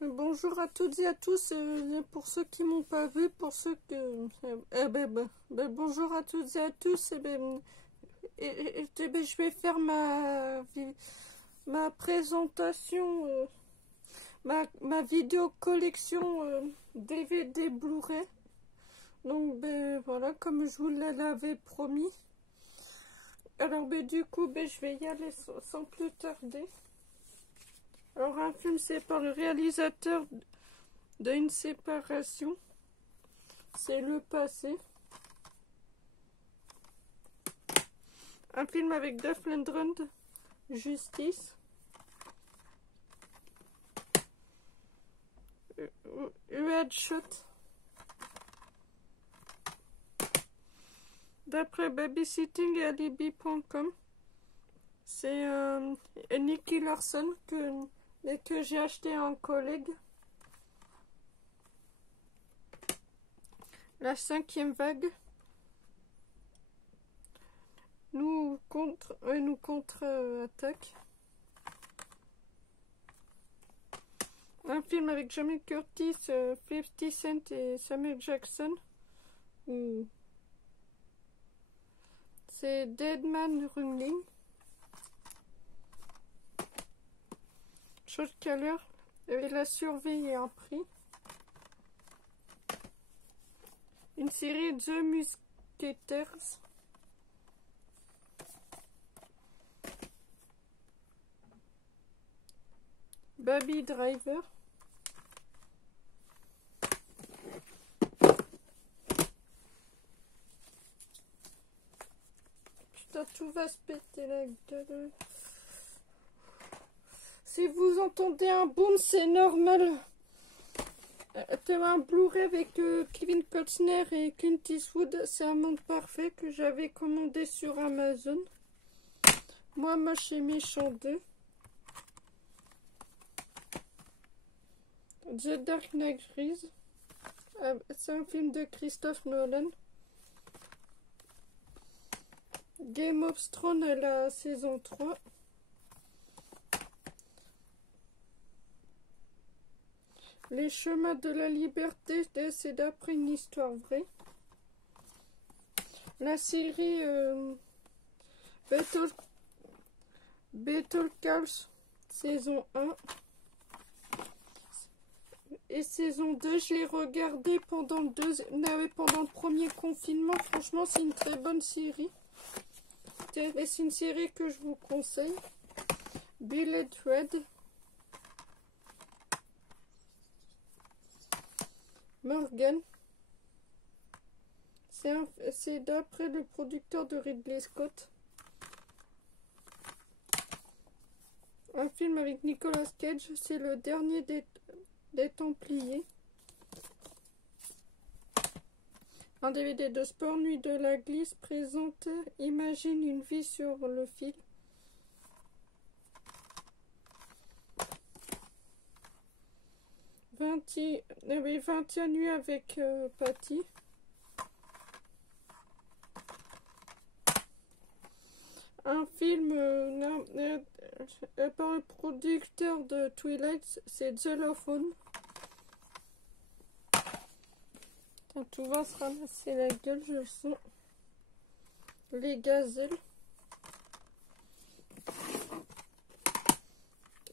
Bonjour à toutes et à tous, pour ceux qui m'ont pas vu, pour ceux que... bonjour à toutes et à tous, je vais faire ma présentation, ma vidéo collection DVD Blu-ray. Donc voilà, comme je vous l'avais promis. Alors du coup, je vais y aller sans plus tarder. Alors un film, c'est par le réalisateur d'une séparation. C'est le passé. Un film avec Dolph Lundgren, Justice. Headshot. D'après Babysitting et Alibi.com. C'est Nicky Larson que j'ai acheté à un collègue. La 5e vague. Nous contre-attaque. Un film avec Jamie Curtis, 50 Cent et Samuel Jackson. C'est Dead Man Running. George Keller et La survie et un prix. Une série The Musketeers. Baby Driver. Putain, tout va se péter la gueule. Si vous entendez un boom, c'est normal. Un Blu-ray avec Kevin Costner et Clint Eastwood. C'est un monde parfait que j'avais commandé sur Amazon. Moi, moche et méchant 2. The Dark Knight Rises. C'est un film de Christopher Nolan. Game of Thrones, la saison 3. Les chemins de la liberté, c'est d'après une histoire vraie. La série Better Call saison 1 et saison 2, je l'ai regardé pendant le premier confinement. Franchement, c'est une très bonne série. C'est une série que je vous conseille. Bullet Red. Morgan. C'est d'après le producteur de Ridley Scott. Un film avec Nicolas Cage. C'est le dernier des Templiers. Un DVD de sport, Nuit de la glisse, présente Imagine une vie sur le fil. Oui, 21 nuits avec Patty. Un film par le producteur de Twilight, c'est The Love Phone. Tout va se ramasser la gueule, je sens. Les gazelles.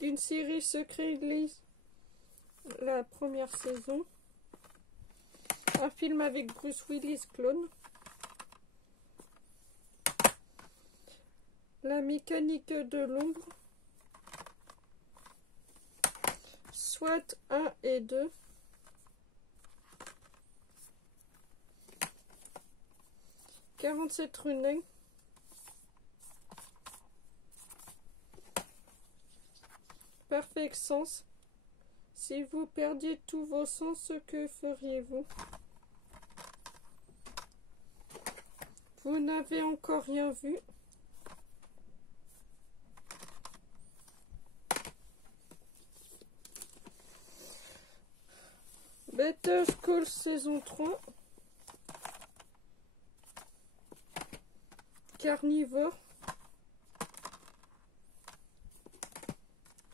Une série Secret Lise. La première saison. Un film avec Bruce Willis, clone. La mécanique de l'ombre. SWAT 1 et 2. « 47 Running. Perfect Sens. Si vous perdiez tous vos sens, que feriez-vous? Vous n'avez encore rien vu. Better Call saison 3. Carnivore.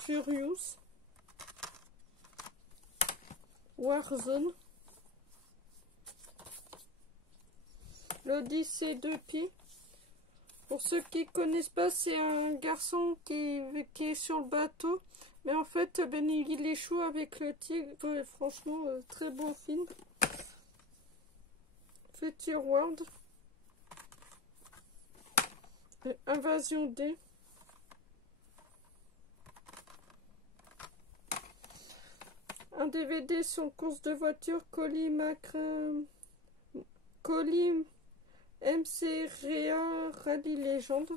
Furious. Warzone. L'Odyssée de Pi. Pour ceux qui ne connaissent pas, c'est un garçon qui est sur le bateau. Mais en fait, ben, il échoue avec le tigre. Ouais, franchement, très beau film. Future World. Invasion D. Un DVD sur course de voiture. Colis MC Réa Rallye Légende.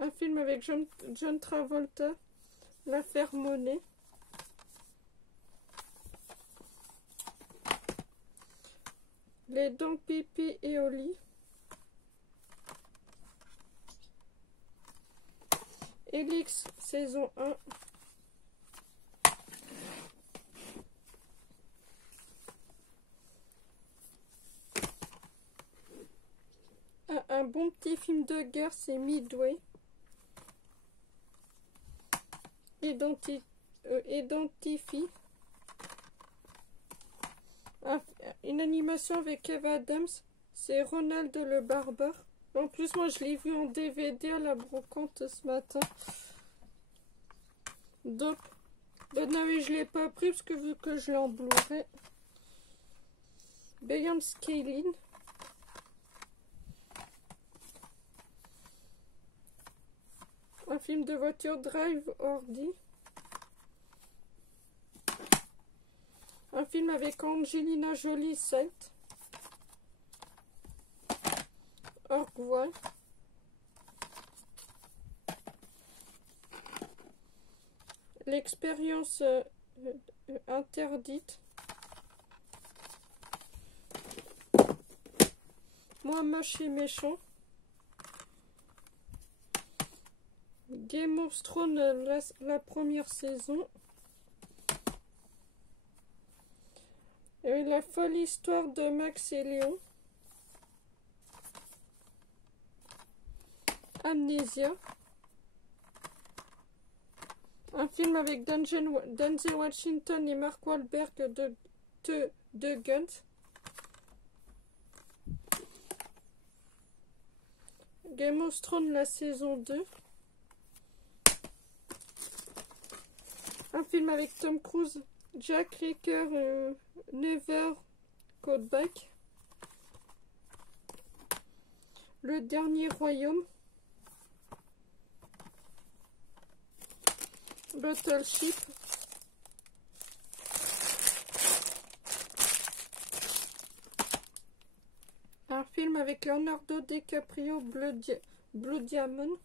Un film avec John Travolta. L'affaire Monet. Les dents Pipi et Oli. Elix saison 1. Un bon petit film de guerre, c'est Midway. Identifie. Une animation avec Eva Adams, c'est Ronald le Barbare. En plus, moi, je l'ai vu en DVD à la brocante ce matin. Donc, ben non, oui, je l'ai pas pris parce que vu que je l'ai en Blu-ray. Beyond Scaling. Un film de voiture, Drive Ordi. Un film avec Angelina Jolie, Sight. Orgwell. L'expérience interdite. Moi moche et méchant. Game of Thrones, la première saison. Et la folle histoire de Max et Léon. Amnesia. Un film avec Denzel Washington et Mark Wahlberg de Guns. Game of Thrones, la saison 2. Un film avec Tom Cruise, Jack Reacher, Never Go Back. Le dernier royaume. Battleship. Un film avec Leonardo DiCaprio, Blue Diamond.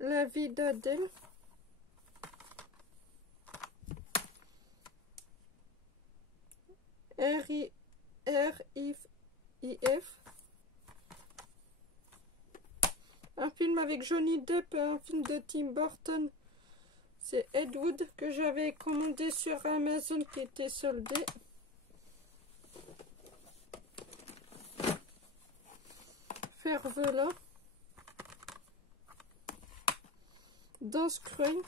La vie d'Adèle. RIF. Un film avec Johnny Depp, un film de Tim Burton. C'est Ed Wood que j'avais commandé sur Amazon qui était soldé. Fervela. Danse cruelle.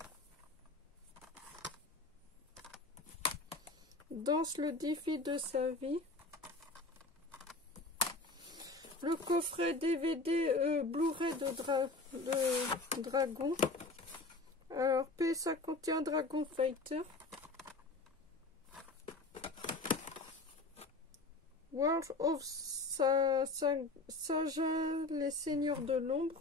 Danse le défi de sa vie. Le coffret DVD Blu-ray de Dragon. Alors, ça contient Dragon Fighter. World of Saga, les Seigneurs de l'Ombre.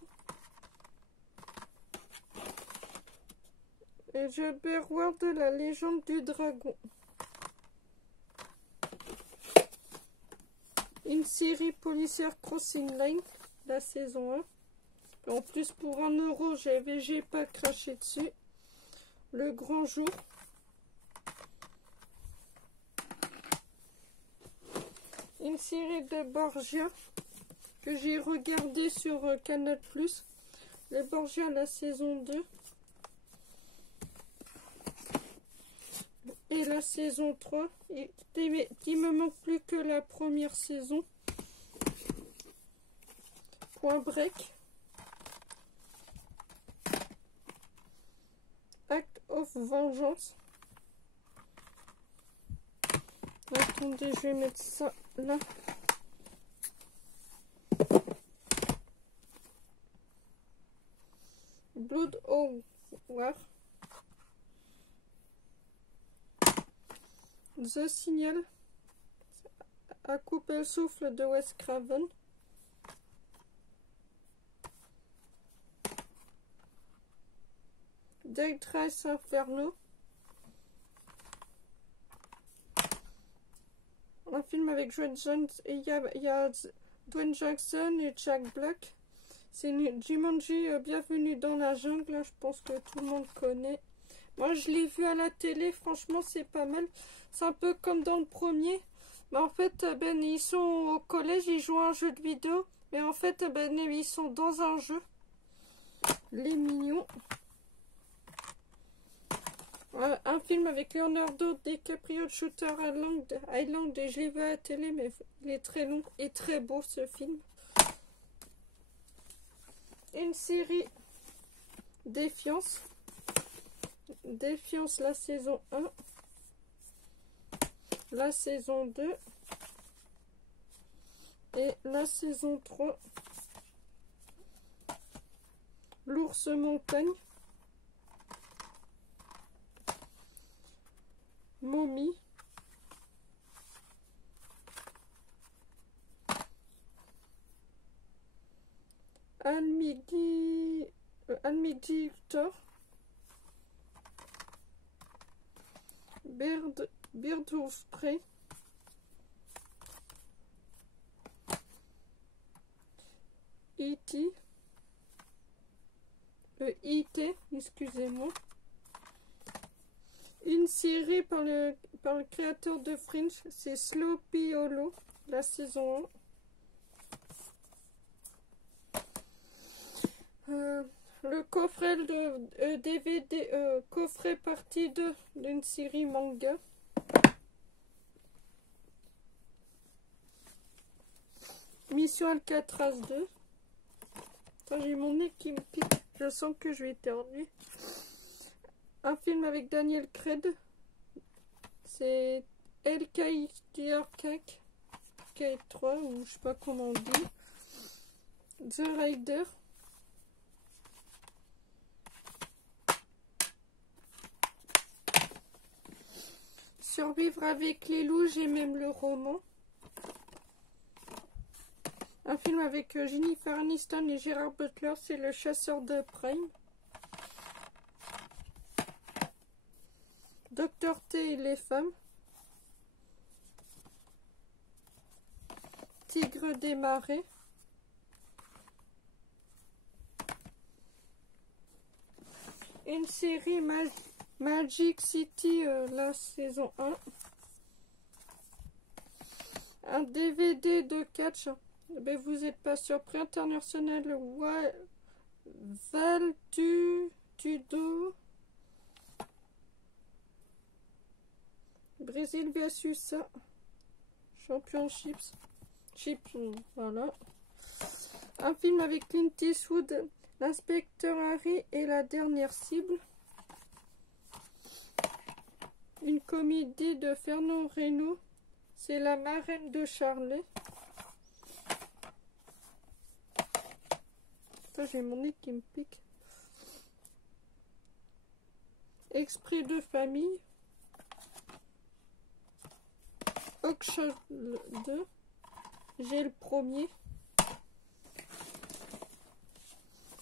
Et The World de la légende du dragon. Une série policière Crossing Line, la saison 1. En plus, pour 1 euro, j'ai pas craché dessus. Le grand jour. Une série de Borgia que j'ai regardé sur Canal+. Les Borgia, la saison 2. Et la saison 3. Il me manque plus que la première saison. Point break. of Vengeance. Attendez, je vais mettre ça là. Blood of War. The Signal. À couper le souffle de Wes Craven. Dead Race Inferno. Un film avec Dwayne Johnson et il y a Dwayne Johnson et Jack Black. C'est Jumanji, Bienvenue dans la jungle. Là, je pense que tout le monde connaît. Moi, je l'ai vu à la télé. Franchement, c'est pas mal. C'est un peu comme dans le premier. Mais en fait, ils sont au collège, ils jouent à un jeu de vidéo. Mais en fait, ils sont dans un jeu. Les mignons. Un film avec Leonardo DiCaprio, Shooter Island, et je l'ai vu à la télé, mais il est très long et très beau ce film. Une série Défiance. Défiance, la saison 1. La saison 2. Et la saison 3. L'ours montagne. Mommy. Almigictor. Bird of Prey. E.T. E.T. excusez-moi. Une série par le créateur de Fringe, c'est Sleepy Hollow, la saison 1. Le coffret de DVD, coffret partie 2 d'une série manga. Mission Alcatraz 2. J'ai mon nez qui me pique, je sens que je vais éternuer. Un film avec Daniel Craig. C'est El K3 ou je sais pas comment on dit. The Rider. Survivre avec les loups, j'ai même le roman. Un film avec Jennifer Aniston et Gerard Butler, c'est Le Chasseur de Prime. Dr T et les femmes. Tigre des marais. Une série Magic City, la saison 1. Un DVD de catch. Ben, vous n'êtes pas surpris. International Val Tudo. Brésil versus Championships. Voilà. Un film avec Clint Eastwood, l'inspecteur Harry et la dernière cible. Une comédie de Fernand Reynaud, c'est La marraine de Charlet. J'ai mon nez qui me pique. Esprit de famille. Auction 2. J'ai le premier.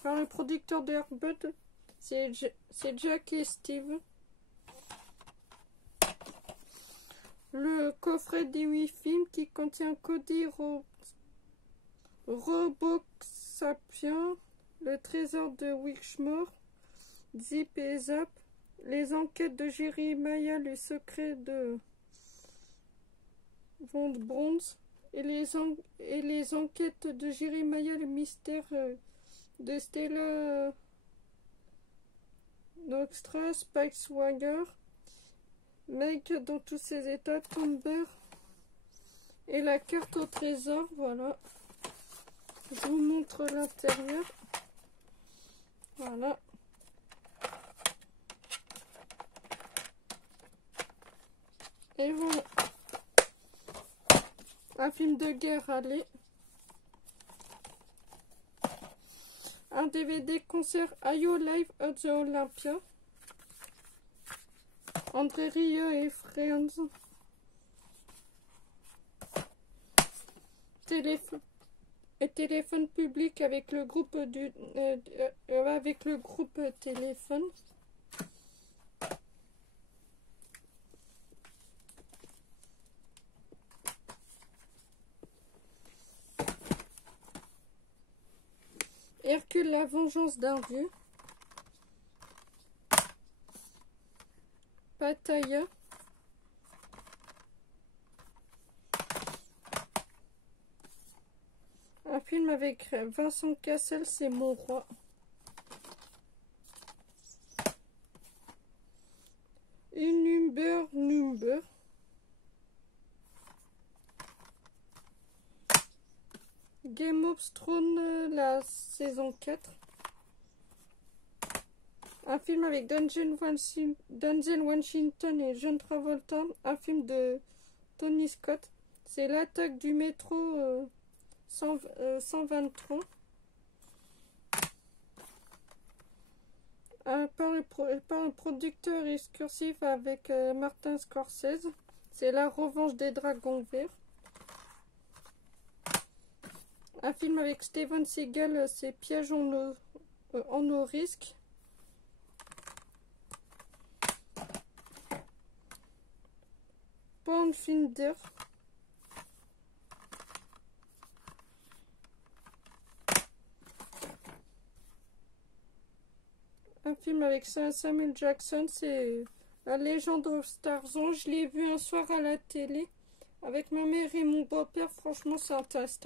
Alors, le producteur de Airbud, c'est Jack et Steve. Le coffret des 8 films qui contient Cody Roboxapien, Le trésor de Wixmore, Zip et Zap, Les enquêtes de Jeremiah, Les secrets de Von Bronze et les enquêtes de Jeremiah, le mystère de Stella Nostra, Spike Swagger, Meg dans tous ses états, Tomber et la carte au trésor. Voilà, je vous montre l'intérieur. Voilà. Et voilà. Un film de guerre, allez. Un DVD concert IO Live at the Olympia. André Rieu et Friends. Téléphone public avec le groupe Téléphone. Hercule, la vengeance d'un dieu. Pattaya. Un film avec Vincent Cassel, c'est Mon Roi. Une Number. Game of Thrones, la saison 4. Un film avec Denzel Washington et John Travolta. Un film de Tony Scott. C'est l'attaque du métro 123. Par un producteur exclusif avec Martin Scorsese. C'est La Revanche des Dragons Verts. Un film avec Steven Seagal, c'est Piège en haut risque. Pawnfinder. Un film avec Samuel Jackson, c'est La Légende of Tarzan. Je l'ai vu un soir à la télé avec ma mère et mon beau-père. Franchement, c'est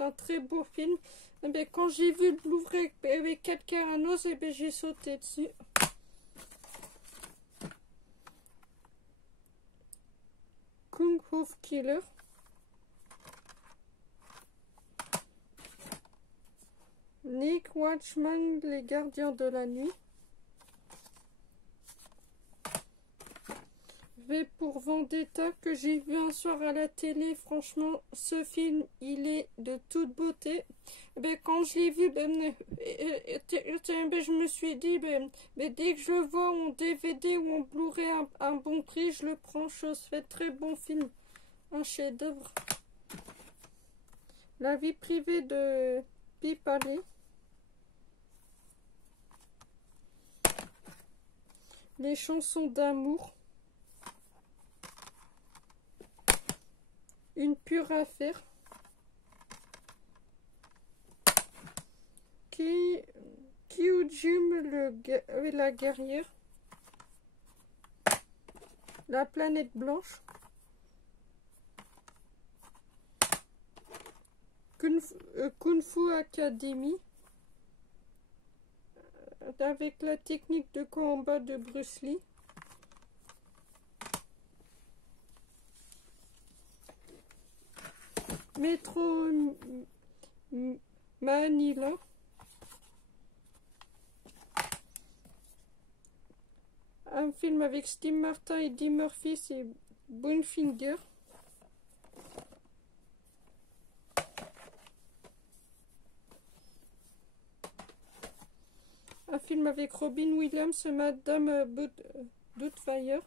un très beau film. Et bien, quand j'ai vu le Blu-ray avec 4 Caranos, et bien, j'ai sauté dessus. Kung Fu Killer. Nick Watchman, les gardiens de la nuit. V pour Vendetta, que j'ai vu un soir à la télé. Franchement, ce film, il est de toute beauté. Ben, quand je l'ai vu, je me suis dit, dès que je le vois en DVD ou en Blu-ray un bon prix, je le prends. Chose faite, très bon film. Un chef-d'œuvre. La vie privée de Pipalé. Les chansons d'amour. Une pure affaire. Kyujum, la guerrière. La planète blanche. Kung Fu Academy. Avec la technique de combat de Bruce Lee. Métro Manila. Un film avec Steve Martin et Eddie Murphy, c'est Bonefinger. Un film avec Robin Williams, Madame Doubtfire.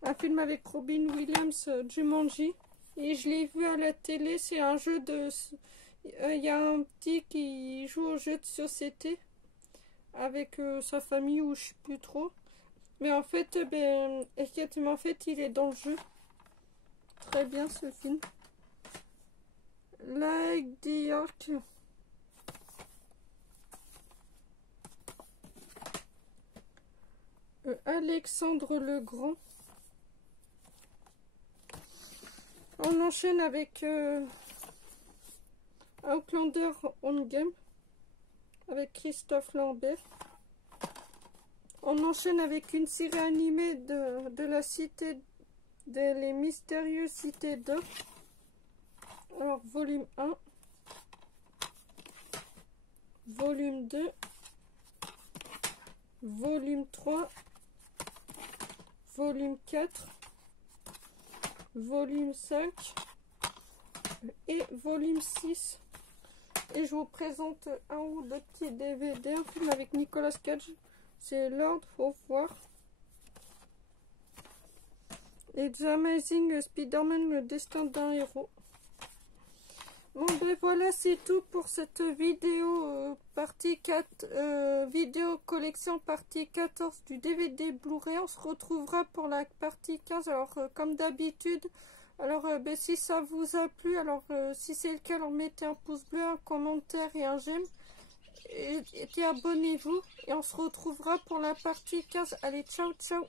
Un film avec Robin Williams, Jumanji. Et je l'ai vu à la télé, c'est un jeu de... Il y a un petit qui joue au jeu de société avec sa famille, ou je sais plus trop. Mais en fait, il est dans le jeu. Très bien ce film. Like the Ark. Alexandre le Grand. On enchaîne avec Outlander on Game avec Christophe Lambert. On enchaîne avec une série animée de la cité les mystérieuses cités d'or. Alors volume 1, volume 2, volume 3, volume 4, volume 5 et volume 6. Et je vous présente un ou deux petits DVD, un film avec Nicolas Cage, c'est Lord of War. Et The Amazing Spider-Man, le destin d'un héros. Bon ben voilà, c'est tout pour cette vidéo partie 4, vidéo collection partie 14 du DVD Blu-ray. On se retrouvera pour la partie 15. Alors comme d'habitude, alors ben, si ça vous a plu, alors si c'est le cas, alors mettez un pouce bleu, un commentaire et un j'aime. Et abonnez-vous. Et on se retrouvera pour la partie 15. Allez, ciao, ciao.